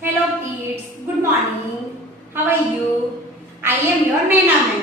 Hello kids, good morning. How are you? I am your Naina ma'am.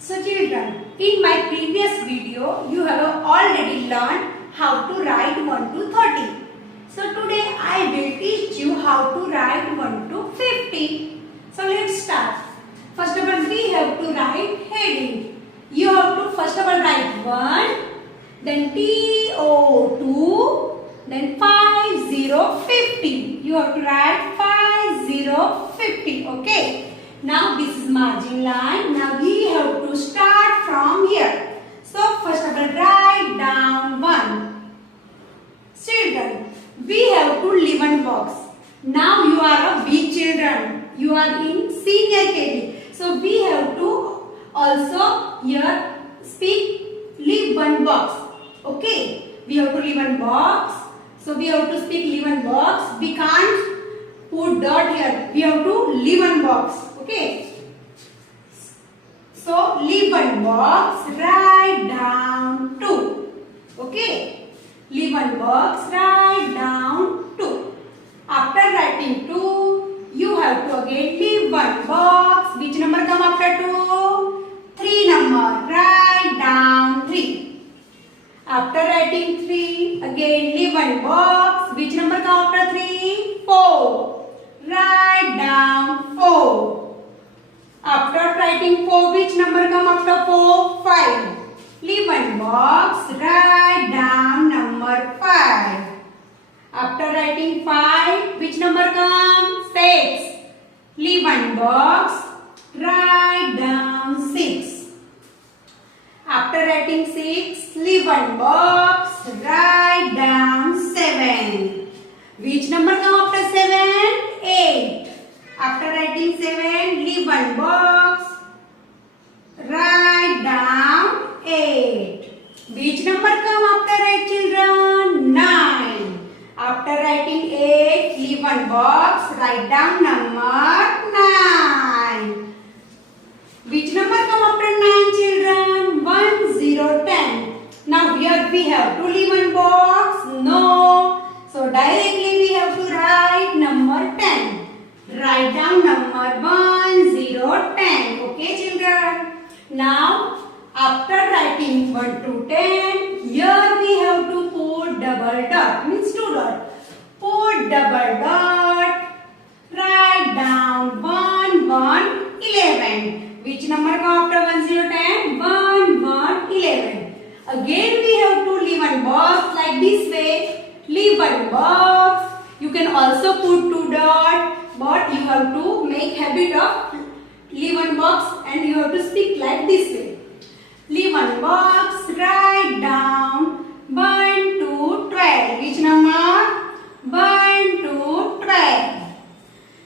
So children, in my previous video, you have already learned how to write 1 to 30. So today I will teach you how to write 1 to 50. So let's start. First of all, we have to write heading. You have to first of all write 1, then TO2, then 5050. You have to write 5050. Okay. Now this is margin line. Now we have to start from here. So first of all write down 1. Children, we have to leave one box. Now you are a big children. You are in senior KG. So we have to also here speak leave one box. Okay. We have to leave one box. So we have to speak leave one box. We can't put dot here. We have to leave one box. Okay. So leave one box. Write down 2. Okay. Leave one box. Write down 2. After writing 2, you have to again leave one box. Which number come after 2? 3 number. Write down 3. After writing 3, again leave one box. Which number come after 3? 4. Write down 4. After writing 4, which number come after 4? 5. Leave one box. Write down number 5. After writing 5, which number comes? 6. Leave one box. Write down 6. After writing 6, leave one box. Write down 7. Which number come after 7? 8. After writing 7, leave one box. Write down 8. Which number come after 8, children? 9. After writing 8, leave one box. Write down number 9. Which number come after 9, children? 1, 0, 10. Now here we have to leave one box. No. So directly we have to write number 10. Write down number 1, 0, 10. Okay, children. Now after writing 1 to 10, here we have to put double dot. Means 2 dot. Put double dot. Write down 1, 1, 11. Which number come after 1, 0, 10? 1, 1, 11. Again we have to leave one box like this way. Leave one box. You can also put 2 dot, but you have to make habit of leave one box and you have to speak like this way. Leave one box. Write down 1 to 12. Which number? 1 to 12.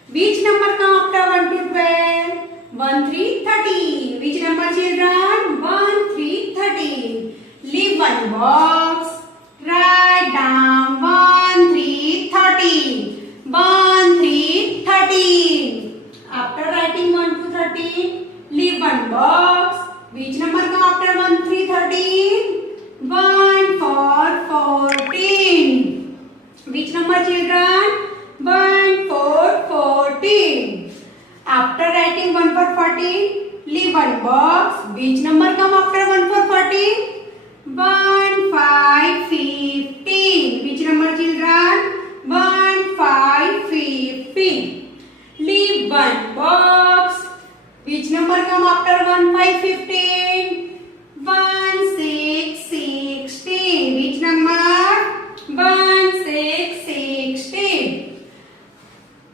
Which number come after 1 to 12? 1, 3, 13. Which number, children? 1, 3, 13. Leave one box. Write down 1, 3, 13. 1, 3, 13. After writing 1 to 13, leave one box. Which number come after 1, 3, 13? 1, 4, 14. Which number, children? 1, 4, 14. After writing 1 for 14, leave one box. Which number come after 1 for 14? 1, 5, 15. Which number, children? 1, 5, 15. Leave one box. Which number come after 1, 5, 15? 1, 6, 16. Which number? 1, 6, 16.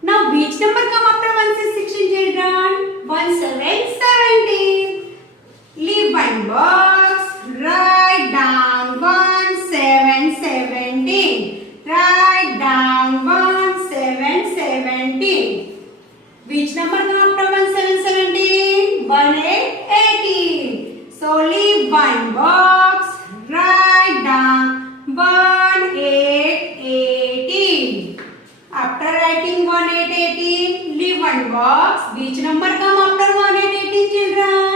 Now which number come after 1, 6, 16, children? 1, 7, 17. Leave one box. Write down 1, 7, 17. Write down 1, 7, 17. Which number come after 1, 7, 17? 1, 8, 18. So leave one box. Write down 1, 8, 18. After writing 1, 8, 18, leave one box. Which number come after 1, 8, 18, children?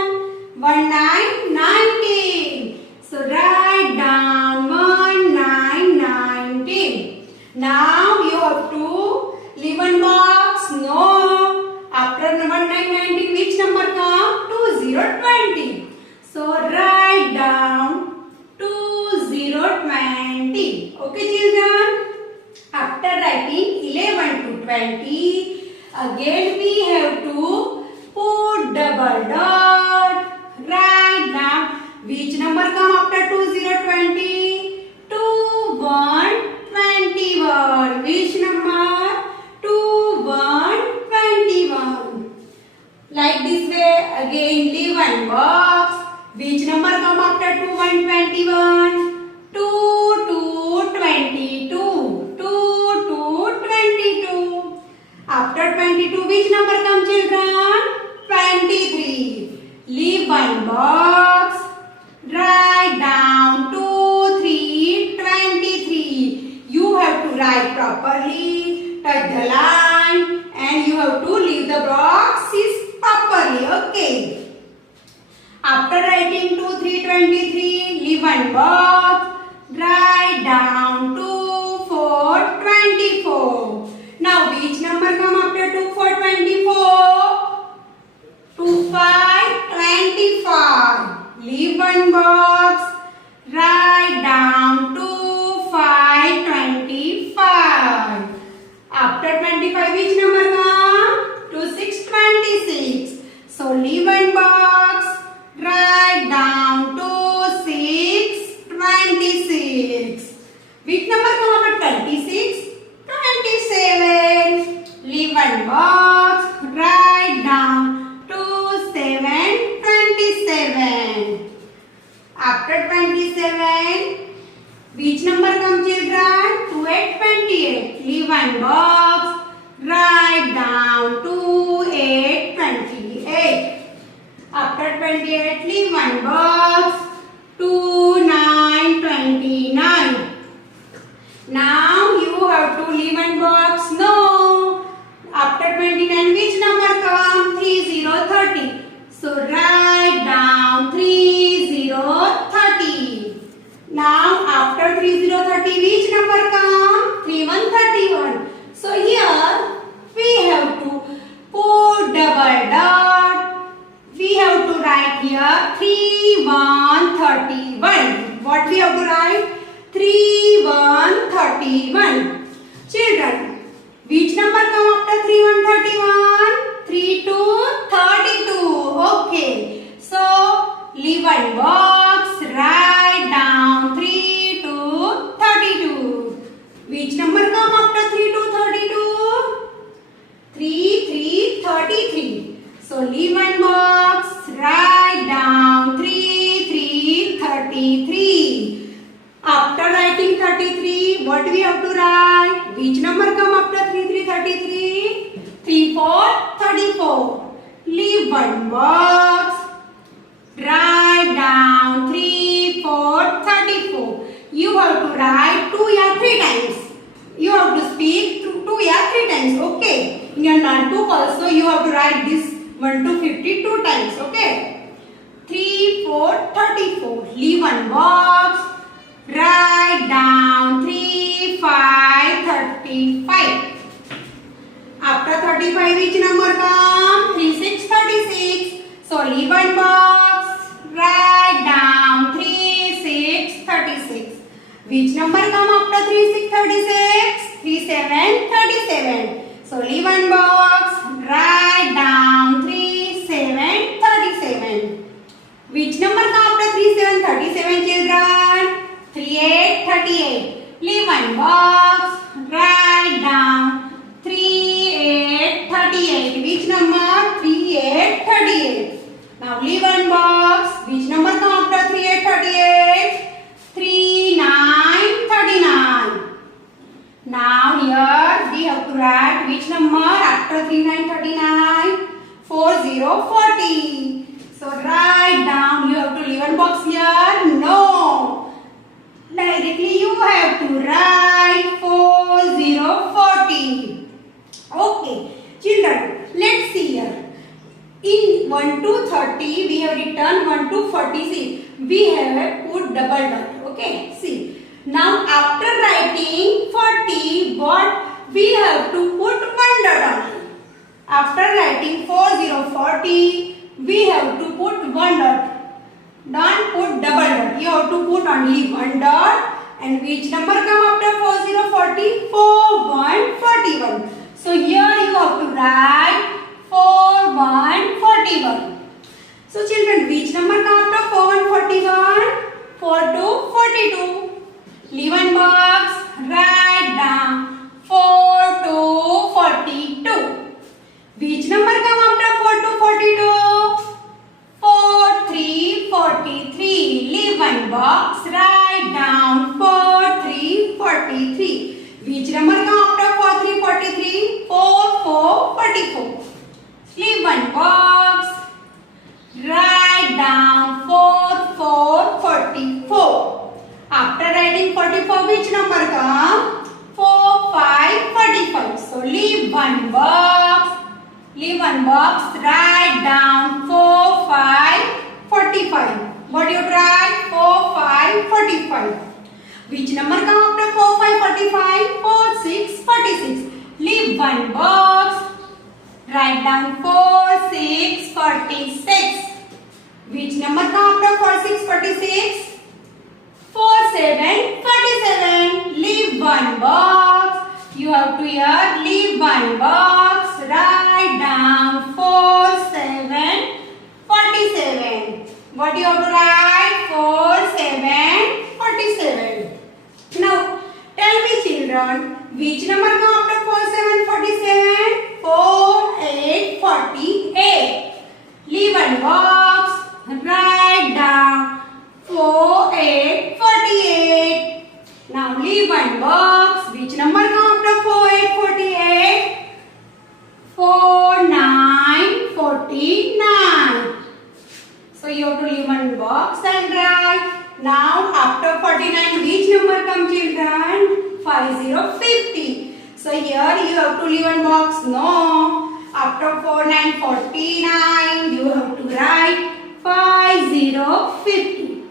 1, 9, 19. So write down 1, 9, 19. Now you have to leave one box. 20. Again we have to put double dot. Write down which number come after 2020? 2121. Which number? 2121. Like this way. Again leave one box. Which number come after 2121? 2222. 2222. After 22, which number come, children? 23. Leave one box. Write down 2, 3, 23. You have to write properly. Touch the line, and you have to leave the boxes properly. Okay. After writing 2, 3, 23, leave one box. Write down 2, 4, 24. Now which number come after 2, 4, 24? 2, 5, 25. Leave one box. Write down 2, 5, 25. After 25, which number come? 2, 6, 26. So leave one box. Write down 2, 6, 26. Which number come after 26? 27. Leave one box. Write down 2, 7, 27. After 27, which number come, children? 2, 8, 28. Leave one box. Write down 2, 8, 28. After 28, leave one box. 2, 9, 29. Now you have to leave one box. No. After 29, which number come? 30, 30. So write down 30, 30. Now after 30, 30, which number come? 31, 31. So here we have to put double dot. We have to write here 31, 31. What we have to write? 31, 31. Children, which number come after 31, 31? 32, 32. Okay. So, leave one box. Write down 32, 32. Which number come after 32, 32? 3, 33. So, leave one box. Write down 3, 33. After writing 33, what we have to write? Which number come after 3, 33? 3, 4, 34. Leave one box. Write down 3, 4, 34. You have to write 2 या 3 times. You have to speak 2 या 3 times. Okay. In your notebook also you have to write this 1 to 52 times. Okay. 3, 4, 34. Leave one box. Write down 3, 5, 35. After 35, which number come? 3, 6, 36. So leave one box. Write down 3, 6, 36. Which number come after 3, 6, 36? 3, 7, 37. So leave one box. Write down 3, 7, 37. Which number come after 3, 7, 37, children? 3, 8, 38. Leave one box. Write down 3, 8, 38. Which number? 3, 8, 38. Now leave one box. Which number come after 3, 8, 38? 3, 9, 39. Now here we have to write which number after 3, 9, 39? 4, 0, 40. So write down. You have to leave one box here? No. Directly you have to write 4, 0, 40. Okay. Children, let's see here. In 1 to 30, we have written 1 to 40. See, we have put double dot. Okay. See. Now after writing 40, what we have to put 1 dot only. After writing 40, we have to put 1 dot. Don't put double dot. You have to put only 1 dot. And which number come after 40? 41. So here you have to write 4 1 41. So children, which number come after 4 1 41? 4 2 42. Leave one box. Write down 4 2 42. Which number come after 4 2 42? 4 3 43. Leave one box. Write down 4 3 43. Which number come after 4 3 43? 4 4 44. Leave one box. Write down 4 4 44. After writing 44, which number come? 4 5 45. So leave one box. Leave one box. Write down 4 5 45. What do you write? 4 5 45. Which number come after 4 5 45? 4 6 46. Leave one box. Write down 4 6 46. Which number come after 4 6 46? 4 7 47. Leave one box. You have to here leave one box. Write down 4 7 47. What you have to write? 4 7 47. Now tell me children, which number come after 4 7 47? 4 8 48. Leave one box. Write down 4 8 48. Now leave one box. Which number come after 4 8 48? 4 9 49. So you have to leave one box and write. Now after 49, which number come children? 50 50. So here you have to leave one box. No. After 4 9 49, you have to write 50 50.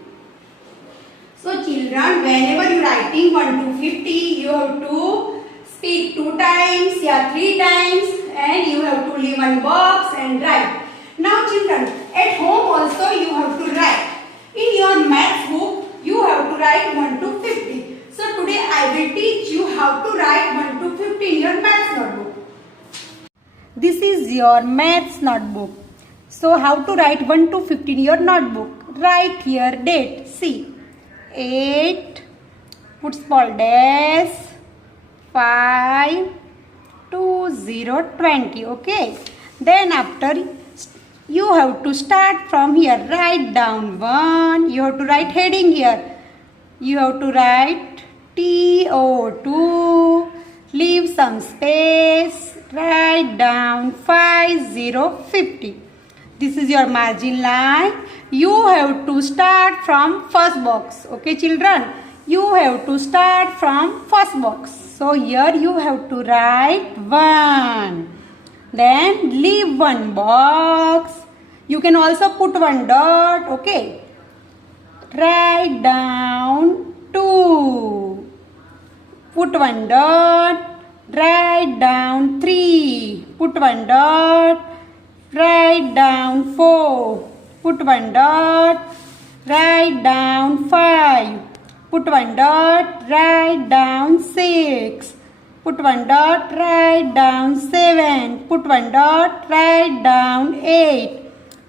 So children, whenever you writing 1 to 50, you have to speak 2 times or 3 times, and you have to leave one box and write. Now children, at home also you have to write. In your maths book, you have to write 1 to 50. So today I will teach you how to write 1 to 50 in your maths notebook. This is your maths notebook. So how to write 1 to 50 in your notebook? Write here date. See. 8, put small dash, 5, 2, 0, 20. Okay. Then after you have to start from here. Write down 1. You have to write heading here. You have to write TO2. Leave some space. Write down 50 50. This is your margin line. You have to start from first box. Okay children, you have to start from first box. So here you have to write 1. Then leave one box. You can also put one dot. Okay. Write down 2. Put one dot. Write down 3. Put one dot. Write down 4. Put one dot. Write down 5. Put one dot. Write down 6. Put one dot. Write down 7. Put one dot. Write down 8.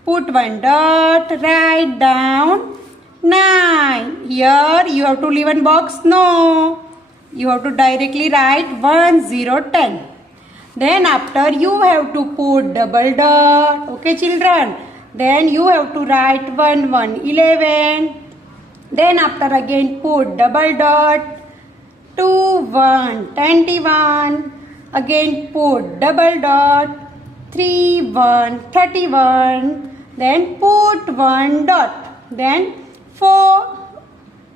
Put one dot. Write down 9. Here you have to leave one box. No. You have to directly write 1 0 10. Then after you have to put double dot. Okay children. Then you have to write 1 1 11. Then after again put double dot. 2 1 21. Again put double dot. 3 1 31. Then put one dot. Then 4.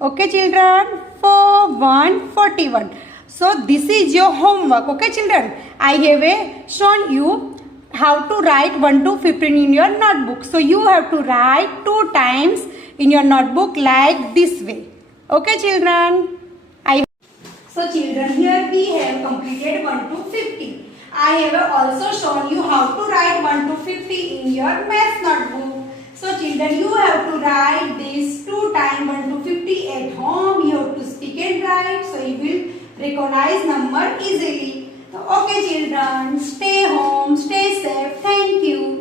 Okay children. 4 1 41. So this is your homework. Okay children. I have shown you how to write 1 to 15 in your notebook. So you have to write 2 times in your notebook like this way. Okay children. So children, here we have completed 1 to 50. I have also shown you how to write 1 to 50 in your maths notebook. So children, you have to write this 2 times 1 to 50 at home. You have to speak and write, so you will recognize number easily. Okay children, stay home, stay safe. Thank you.